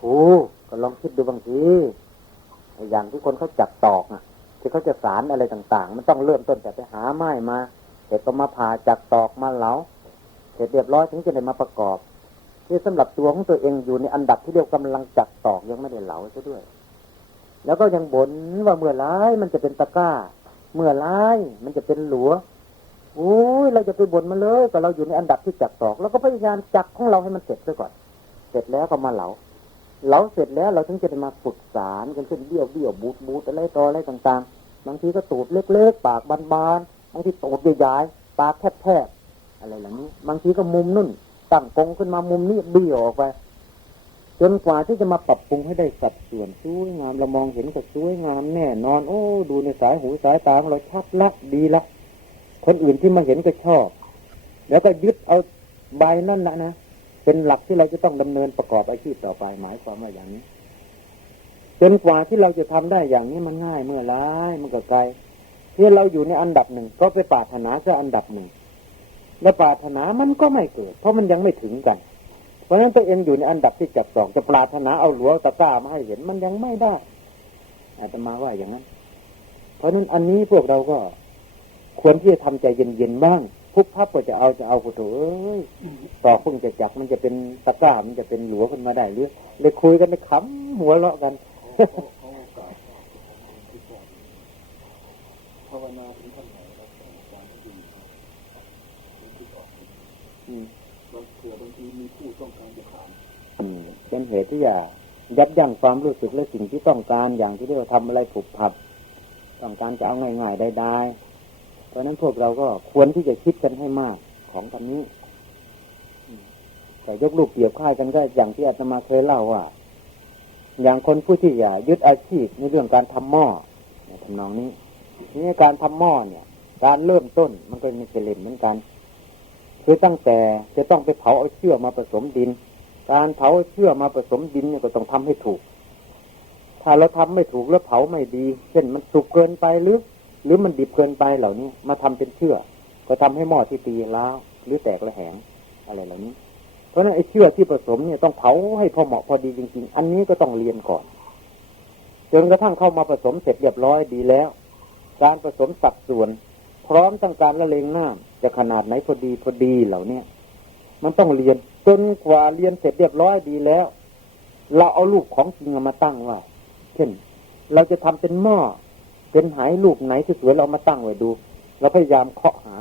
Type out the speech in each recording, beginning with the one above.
ครูก็ลองคิดดูบางทีอย่างที่คนเขาจักตอกอะที่เขาจะสารอะไรต่าง ๆ มันต้องเริ่มต้นจากไปหาไม้มาเสร็จก็มาผ่าจักตอกมาเหลาเสร็จเรียบร้อยถึงจะได้มาประกอบ ที่สำหรับตัวของตัวเองอยู่ในอันดับที่เรียกกำลังจักตอกยังไม่ได้เหลาซะด้วย แล้วก็ยังบ่นว่าเมื่อไรมันจะเป็นตะกร้า เมื่อไรมันจะเป็นหลัวโอ้ยเราจะไปบ่นมาเลยก็เราอยู่ในอันดับที่จักตอก แล้วก็พยายามจักของเราให้มันเสร็จซะก่อน เสร็จแล้วก็มาเหลา เหลาเสร็จแล้วเราถึงจะได้มาฝึกสารกันขึ้นเบี้ยวเบี้ยวบูดบูดอะไรต่ออะไรต่างๆ บางทีก็ตูดเล็กๆ ปากบานๆ บางทีตูดใหญ่ๆ ปากแคบๆ อะไรเหล่านี้ บางทีก็มุมนุ่น ตั้งกงขึ้นมามุมนี้เบี้ยวออกไป จนกว่าที่จะมาปรับปรุงให้ได้สัดส่วนสวยงามเรามองเห็นก็สวยงามแน่นอน โอ้ ดูในสายหูสายตาของเราชัดละดีละ คนอื่นที่มาเห็นก็ชอบ แล้วก็ยึดเอาใบนั่นนะนะ เป็นหลักที่เราจะต้องดำเนินประกอบอาชีพต่อไปหมายความว่าอย่างนี้จนกว่าที่เราจะทำได้อย่างนี้มันง่ายเมื่อไรมันก็ไกลที่เราอยู่ในอันดับหนึ่งก็ไปปรารถนาจะอันดับหนึ่งแล้วปรารถนามันก็ไม่เกิด เพราะมันยังไม่ถึงกัน เพราะฉะนั้นตัวเองอยู่ในอันดับที่จับสองจะปรารถนาเอาหลวงตะกร้ามาให้เห็นมันยังไม่ได้อาตมาว่าอย่างนั้น เพราะฉะนั้นอันนี้พวกเราก็ควรที่จะทำใจเย็นๆบ้าง พุกพับก็จะเอาจะเอากุโถเอ้ยต่อเพิ่งจะจับมันจะเป็นตะกร้ามันจะเป็นหลัวขึ้นมาได้หรือเลยคุยกันไปขำหัวเราะกันภาวนาถึงขั้นไหนเราแต่ความที่ดีคิดออกอืมบางเผื่อบางทีมีผู้ต้องการจะถามอืมเป็นเหตุที่จะยับยั้งความรู้สึกและสิ่งที่ต้องการอย่างที่เรียกว่าทำอะไรผูกพับ ต้องการจะเอาง่ายๆได้ๆ เพราะนั้นพวกเราก็ควรที่จะคิดกันให้มากของคำนี้ แต่ยกลูกเปรียบค่ายกันก็อย่างที่อาตมาเคยเล่าว่า อย่างคนผู้ที่อยากยึดอาชีพในเรื่องการทำหม้อทำนองนี้นี่การทำหม้อเนี่ย การเริ่มต้นมันก็มีเกล็ดเหมือนกัน คือตั้งแต่จะต้องไปเผาเอาเชื่อกมาผสมดิน การเผาเชื่อกมาผสมดินเนี่ยก็ต้องทำให้ถูก ถ้าเราทำไม่ถูกแล้วเผาไม่ดีเช่นมันสุกเกินไปหรือ หรือมันดิบเกินไปเหล่านี้มาทำเป็นเชื่อกก็ทำให้หม้อที่ตีล้าวหรือแตกระแหงอะไรเหล่านี้ เพราะฉะนั้นไอ้เชื่อกที่ผสมเนี่ยต้องเผาให้พอเหมาะพอดีจริง ๆ อันนี้ก็ต้องเรียนก่อนจนกระทั่งเข้ามาผสมเสร็จเรียบร้อยดีแล้ว การผสมสัดส่วน พร้อมต้องการละเลงน้ำจะขนาดไหนพอดีพอดีเหล่าเนี้ยมันต้องเรียนจนกว่าเรียนเสร็จเรียบร้อยดีแล้ว เราเอารูปของจริงมาตั้งว่า เช่น เราจะทำเป็นหม้อ เป็นหายรูปไหนที่สวยเรามาตั้งไว้ดู เราพยายามเคาะหา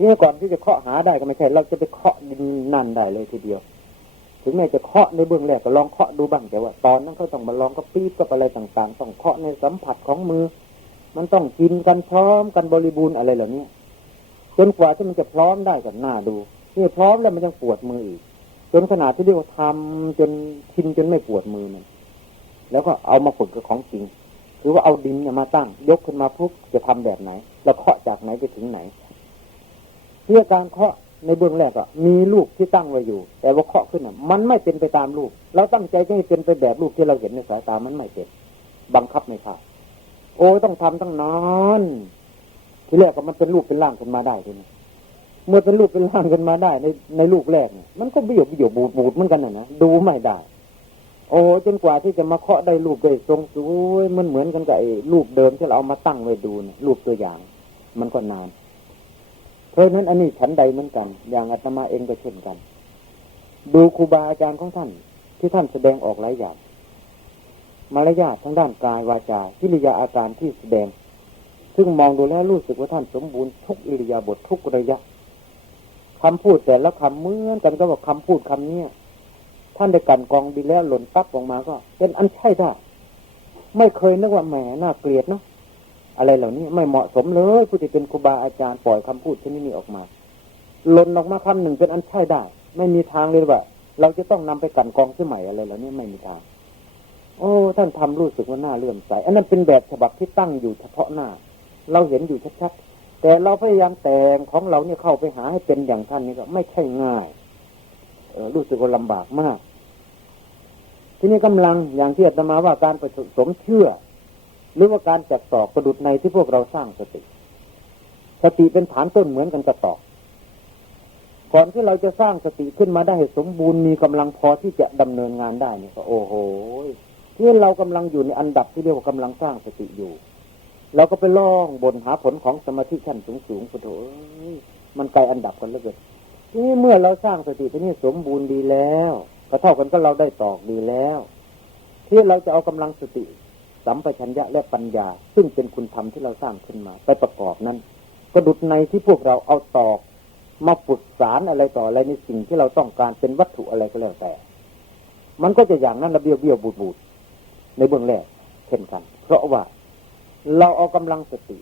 นี่ก่อนที่จะเคาะหาได้ก็ไม่ใช่ เราจะไปเคาะดินนั่นได้เลยทีเดียว ถึงแม้จะเคาะในเบื้องแรกก็ลองเคาะดูบ้างแต่ว่า ตอนนั้นเขาต้องมาลองก็ปี๊บกับอะไรต่างๆต้องเคาะในสัมผัสของมือ มันต้องกินกันพร้อมกันบริบูรณ์อะไรเหล่านี้จนกว่าที่มันจะพร้อมได้กับหน้าดูนี่พร้อมแล้วมันยังปวดมืออีกจนขนาดที่เรียกว่าทำจนชินจนไม่ปวดมือมันแล้วก็เอามาฝึกกับของจริง คือว่าเอาดินเนี่ยมาตั้ง ยกขึ้นมาปุ๊บจะทำแบบไหน แล้วเคาะจากไหนไปถึงไหนเพื่อการเคาะในเบื้องแรกอะมีลูกที่ตั้งไว้อยู่ แต่ว่าเคาะขึ้นอะมันไม่เป็นไปตามลูกเราตั้งใจจะให้เป็นไปแบบลูกที่เราเห็นในสายตามันไม่เป็นบังคับไม่ได้โอ้ต้องทำตั้งนานทีแรกก็มันเป็นลูกเป็นร่างขึ้นมาได้ทีนี้เมื่อเป็นลูกเป็นร่างขึ้นมาได้ในในลูกแรกเนี่ยมันก็เบี้ยวเบี้ยวบูดบูดเหมือนกันนะนะดูไม่ได้ โอ้จนกว่าที่จะมาเคาะได้ลูกได้ทรงสวยมันเหมือนกันกับไอ้ลูกเดิมที่เราเอามาตั้งไว้ดูนี่ยลูกตัวอย่าง มันก็นาน เพราะนั้นอันนี้ฉันใดเหมือนกัน อย่างอาตมาเองก็เช่นกัน ดูครูบาอาจารย์ของท่าน ที่ท่านแสดงออกหลายอย่างมารยาททั้งด้านกายวาจากิริยาอาการที่แสดง ซึ่งมองดูแล้วรู้สึกว่าท่านสมบูรณ์ทุกอิริยาบถทุกระยะคำพูดแต่ละคำเหมือนกันก็บอกคำพูดคำเนี้ย ท่านได้กลันกรองดีแล้วหล่นตับออกมาก็ เป็นอันใช่ได้ไม่เคยนึกว่าแหมน่าเกลียดเนาะอะไรเหล่านี้ไม่เหมาะสมเลยผู้ที่เป็นครูบาอาจารย์ปล่อยคำพูดชนิดนี้ออกมาหล่นออกมาคำหนึ่งเป็นอันใช่ได้ ไม่มีทางเลยว่า เราจะต้องนำไปกลันกรองที่ใหม่อะไรเหล่านี้ไม่มีทาง โอ้ท่านทำรู้สึกว่าหน้าเลื่อมใสอันนั้นเป็นแบบฉบับที่ตั้งอยู่เฉพาะหน้า เราเห็นอยู่ชัดๆแต่เราพยายามแต่งของเราเนี่ยเข้าไปหาให้เป็นอย่างท่านนี่ก็ไม่ใช่ง่ายเออรู้สึกว่าลำบากมาก ทีนี้กำลังอย่างที่อาตมาว่าการผสมเชื่อ หรือว่าการจักตอกประดุดในที่พวกเราสร้างสติ สติเป็นฐานต้นเหมือนกันกระตอกก่อนที่เราจะสร้างสติขึ้นมาได้สมบูรณ์มีกำลังพอที่จะดำเนินงานได้เนี่ยก็โอ้โหที่เรากำลังอยู่ในอันดับที่เรียกว่ากำลังสร้างสติอยู่ เราก็ไปล่องบนหาผลของสมาธิขั้นสูงสูงๆพุทโธเอ้ยมันไกลอันดับกันเหลือเกินทีนี้เมื่อเราสร้างสติที่นี่สมบูรณ์ดีแล้ว ก็เท่ากันก็เราได้ตอกดีแล้ว ที่เราจะเอากำลังสติ สัมปชัญญะและปัญญา ซึ่งเป็นคุณธรรมที่เราสร้างขึ้นมาไปประกอบนั้นก็ดุดในที่พวกเราเอาตอก มาปุดสารอะไรต่ออะไรในสิ่งที่เราต้องการเป็นวัตถุอะไรก็แล้วแต่ มันก็จะอย่างนั้นระเบียวเบี้ยวบูดบูดในเบื้องแรกเช่นกัน เพราะว่าเราเอากำลังสติ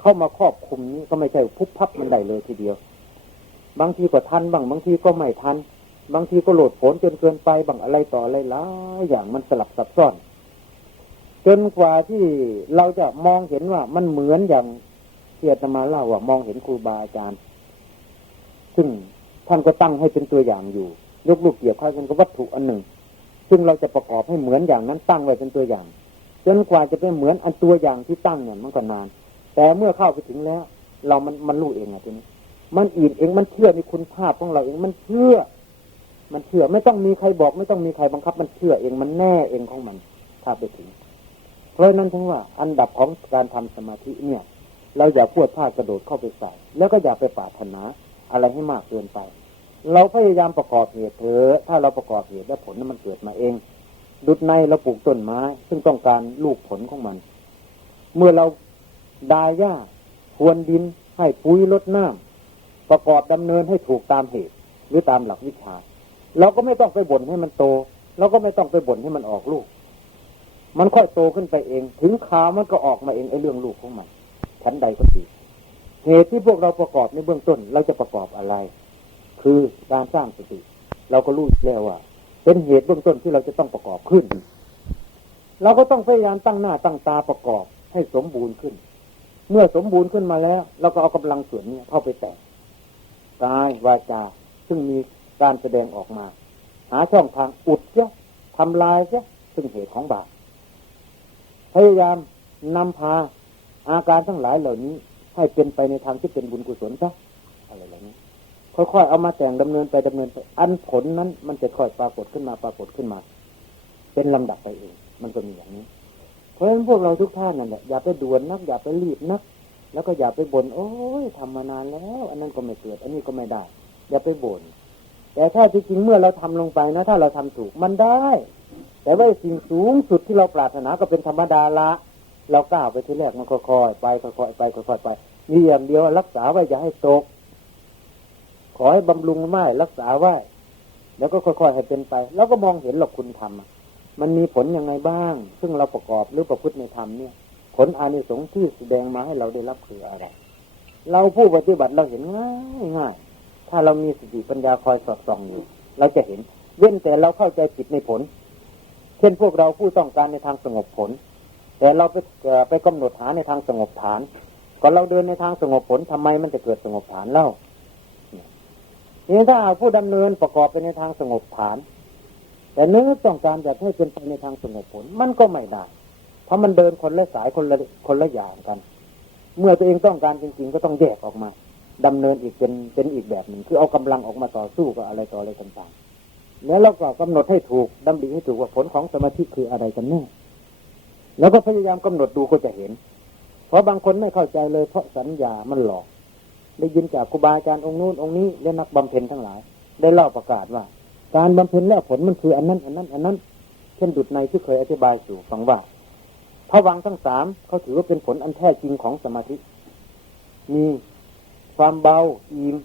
เข้ามาครอบคุมนี้ก็ไม่ใช่พุบพับมันได้เลยทีเดียว บางทีก็ทันบางบางทีก็ไม่ทัน บางทีก็โหลดผลจนเกินไปบางอะไรต่ออะไรหลายอย่างมันสลับซับซ้อน จนกว่าที่เราจะมองเห็นว่ามันเหมือนอย่างเที่อาตมาเล่าว่ามองเห็นครูบาอาจารย์ ซึ่งท่านก็ตั้งให้เป็นตัวอย่างอยู่ ยกลูกเกี่ยวข้าวกันกับวัตถุอันหนึ่ง ซึ่งเราจะประกอบให้เหมือนอย่างนั้นตั้งไว้เป็นตัวอย่าง จนกว่าจะเป็นเหมือนอันตัวอย่างที่ตั้งเนี่ยมันก็นาน แต่เมื่อเข้าไปถึงแล้ว เรามันมันรู้เองอะทีนี้มันอินเองมันเชื่อในคุณภาพของเราเองมันเชื่อ มันเชื่อไม่ต้องมีใครบอก ไม่ต้องมีใครบังคับ มันเชื่อเองมันแน่เองของมันถ้าไปถึง เพราะนั้นถึงว่า อันดับของการทำสมาธิเนี่ย เราอย่าพูดท่ากระโดดเข้าไปใส่ แล้วก็อย่าไปปรารถนาอะไรให้มากเกินไป เราพยายามประกอบเหตุเถอะถ้าเราประกอบเหตุแล้วผลนั้นมันเกิดมาเอง ดุดในเราปลูกต้นไม้ ซึ่งต้องการลูกผลของมัน เมื่อเราดาหญ้าพรวนดินให้ปุ๋ยลดน้ำประกอบดำเนินให้ถูกตามเหตุหรือตามหลักวิชา เราก็ไม่ต้องไปบ่นให้มันโต เราก็ไม่ต้องไปบ่นให้มันออกลูก มันค่อยโตขึ้นไปเอง ถึงขาวมันก็ออกมาเองไอ้เรื่องลูกของมันชั้นใดก็ดีเหตุที่พวกเราประกอบในเบื้องต้น เราจะประกอบอะไร คือการสร้างสติ เราก็รู้แล้วว่า เป็นเหตุเบื้องต้นที่เราจะต้องประกอบขึ้น เราก็ต้องพยายามตั้งหน้าตั้งตาประกอบให้สมบูรณ์ขึ้น เมื่อสมบูรณ์ขึ้นมาแล้ว เราก็เอากำลังส่วนนี้เข้าไปแต่งกายวาจา ซึ่งมี การแสดงออกมา หาช่องทางอุดเสียทำลายเสียซึ่งเหตุของบาปพยายามนำพาอาการทั้งหลายเหล่านี้ ให้เป็นไปในทางที่เป็นบุญกุศลซะอะไรเหล่านี้ค่อยๆเอามาแต่งดำเนินไปดำเนินไป อันผลนั้น มันจะค่อยปรากฏขึ้นมาปรากฏขึ้นมา เป็นลำดับไปเอง มันก็มีอย่างนี้ เพราะฉะนั้นพวกเราทุกท่านนั่นแหละอย่าไปด่วนนัก อย่าไปรีบนัก แล้วก็อย่าไปบ่นโอ้ยทำมานานแล้ว อันนั้นก็ไม่เกิด อันนี้ก็ไม่ได้ อย่าไปบ่น แต่ถ้จริงเมื่อเราทำลงไปนะ ถ้าเราทำถูกมันได้ แต่ว่าสิ่งสูงสุดที่เราปรารถนาก็เป็นธรรมดาละ เราก้าวไปทีแรกมันค่อยๆไปค่อยๆไปค่อยๆไปมีอย่างเดียวรักษาไว้อย่าให้ตก ขอให้บำรุงไม่รักษาไว้แล้วก็ค่อยๆให้เป็นไป แล้วก็มองเห็นหรอกคุณธรรมมันมีผลยังไงบ้าง ซึ่งเราประกอบหรือประพฤติในธรรมเนี่ย ผลอานิสงส์ที่แสดงมาให้เราได้รับคืออะไร เราผู้ปฏิบัติเราเห็นง่ายง่าย ถ้าเรามีสติปัญญาคอยสอดส่องอยู่ เราจะเห็น เว้นแต่เราเข้าใจผิดในผล เช่นพวกเราผู้ต้องการในทางสงบผล แต่เราไปไปกำหนดหาในทางสงบฐานก่อนเราเดินในทางสงบผลทำไมมันจะเกิดสงบฐานเล่านี่ถ้าหาผู้ดำเนินประกอบไปในทางสงบฐาน แต่เนื้อต้องการจะให้เป็นไปในทางสงบผลมันก็ไม่ได้ เพราะมันเดินคนละสายคนละคนละอย่างกัน เมื่อตัวเองต้องการจริงๆก็ต้องแยกออกมา ดำเนินอีกเป็นเป็นอีกแบบหนึ่ง คือเอากำลังออกมาต่อสู้กับอะไรต่ออะไรต่างๆแล้วเราก็กำหนดให้ถูกดำริให้ถูกว่าผลของสมาธิคืออะไรกันแน่แล้วก็พยายามกำหนดดูก็จะเห็น เพราะบางคนไม่เข้าใจเลยเพราะสัญญามันหลอก ได้ยินจากครูบาอาจารย์องค์นู้นองค์นี้และนักบำเพ็ญทั้งหลาย ได้เล่าประกาศว่า การบำเพ็ญแล้วผลมันคืออันนั้น อันนั้น อันนั้น เช่นดุจในที่เคยอธิบายสู่ฟังว่าพระวังทั้งสามเขาถือว่าเป็นผลอันแท้จริงของสมาธิ มี ความเบาอิ่ม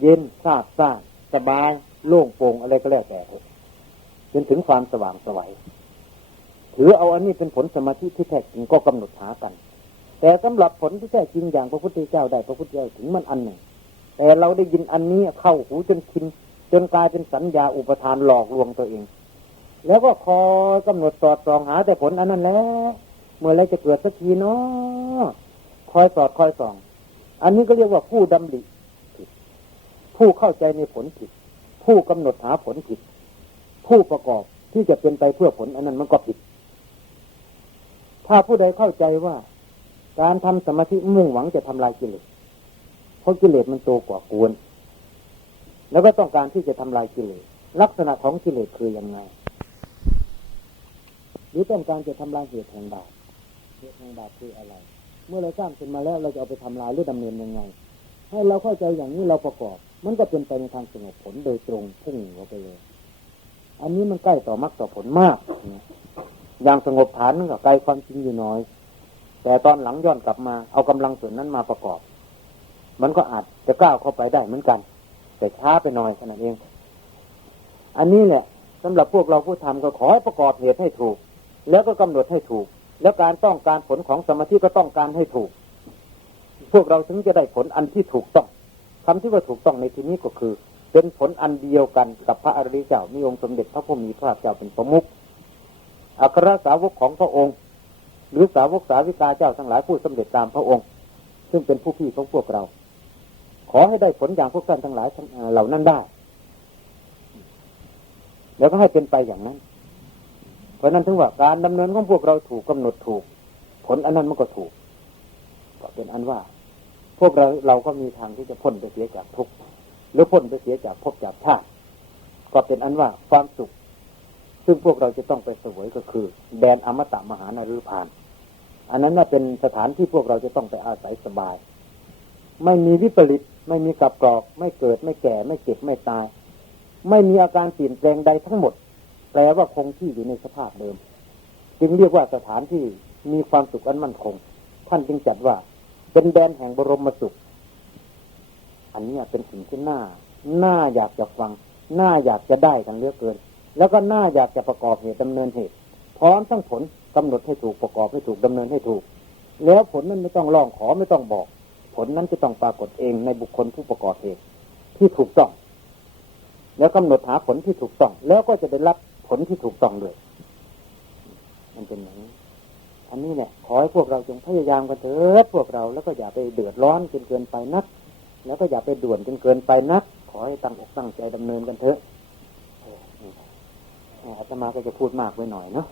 เย็นซาบซ่านสบาย โล่งโปร่งอะไรก็แล้วแต่จนถึงความสว่างสวัยถือเอาอันนี้เป็นผลสมาธิที่แท้จริงก็กำหนดหากัน แต่สำหรับผลที่แท้จริงอย่างพระพุทธเจ้าได้พระพุทธเจ้าถึงมันอันหนึ่ง แต่เราได้ยินอันนี้เข้าหูจนชินจนกลายเป็นสัญญาอุปทานหลอกลวงตัวเอง แล้วก็คอยกำหนดสอดส่องหาแต่ผลอันนั้นแล้ว เมื่อไรจะเกิดสักทีเนาะคอยสอดคอยส่อง อันนี้ก็เรียกว่าผู้ดำริผิด ผู้เข้าใจในผลผิด ผู้กำหนดหาผลผิด ผู้ประกอบที่จะเป็นไปเพื่อผลอันนั้นมันก็ผิด ถ้าผู้ใดเข้าใจว่า การทำสมาธิมุ่งหวังจะทำลายกิเลสเพราะกิเลสมันโตกว่ากวน แล้วก็ต้องการที่จะทำลายกิเลสลักษณะของกิเลสคือยังไงหรือต้องการจะทำลายเหตุแห่งบาปเหตุแห่งบาปคืออะไร เมื่อเราสร้างขึ้นมาแล้วเราจะเอาไปทำลายหรือดำเนินยังไง ให้เราเข้าใจอย่างนี้เราประกอบ มันก็เป็นไปในทางสงบผลโดยตรงพุ่งออกไปเลย อันนี้มันใกล้ต่อมรรคต่อผลมากนะอย่างสงบฐานมันก็ไกลความจริงอยู่น้อย แต่ตอนหลังย้อนกลับมา เอากำลังส่วนนั้นมาประกอบ มันก็อาจจะก้าวเข้าไปได้เหมือนกัน แต่ช้าไปหน่อยขนาดเอง อันนี้แหละสำหรับพวกเราผู้ทำก็ขอประกอบเหตุให้ถูก แล้วก็กำหนดให้ถูก แล้วการต้องการผลของสมาธิก็ต้องการให้ถูก พวกเราถึงจะได้ผลอันที่ถูกต้องคำที่ว่าถูกต้องในที่นี้ก็คือ เป็นผลอันเดียวกันกับพระอริยเจ้ามีองค์สมเด็จพระพุทธมีพระเจ้าเป็นประมุขอัครสาวกของพระองค์ หรือสาวกสาวิกาเจ้าทั้งหลายผู้สำเร็จตามพระองค์ ซึ่งเป็นผู้พี่ของพวกเรา ขอให้ได้ผลอย่างพวกท่านทั้งหลายเหล่านั้นได้ แล้วก็ให้เป็นไปอย่างนั้น เพราะนั้นถึงว่าการดำเนินของพวกเราถูกกำหนดถูก ผลอันนั้นมันก็ถูก ก็เป็นอันว่า พวกเราเราก็มีทางที่จะพ้นไปเสียจากทุกข์หรือพ้นไปเสียจากภพจากชาติก็เป็นอันว่าความสุข ซึ่งพวกเราจะต้องไปเสวยก็คือ แดนอมตะมหานรพาน อันนั้นน่ะเป็นสถานที่พวกเราจะต้องไปอาศัยสบาย ไม่มีวิปริตไม่มีกับกรอก ไม่เกิดไม่แก่ ไม่เจ็บไม่ตาย ไม่มีอาการเปลี่ยนแปลงใดทั้งหมด แปลว่าคงที่อยู่ในสภาพเดิม จึงเรียกว่าสถานที่มีความสุขอันมั่นคง ท่านจึงจัดว่า เป็นแดนแห่งบรมสุข อันนี้เป็นสิ่งที่น่าน่าอยากจะฟังน่าอยากจะได้กันเลือเกิน แล้วก็น่าอยากจะประกอบเหตุดำเนินเหตุ พร้อมทั้งผลกำหนดให้ถูกประกอบให้ถูกดำเนินให้ถูก แล้วผลนั้นไม่ต้องร้องขอไม่ต้องบอก ผลนั้นจะต้องปรากฏเองในบุคคลผู้ประกอบเหตุที่ถูกต้อง แล้วกำหนดหาผลที่ถูกต้อง แล้วก็จะได้รับ ผลที่ถูกต้องด้วยมันเป็นอย่างนี้อันนี้เนี่ยขอให้พวกเราจงพยายามกันเถิดพวกเราแล้วก็อย่าไปเดือดร้อนจนเกินไปนัก แล้วก็อย่าไปด่วนจนเกินไปนัก ขอให้ตั้งอกตั้งใจดำเนินกันเถอะออนี่อาตมาก็จะพูดมากไปหน่อยเนาะ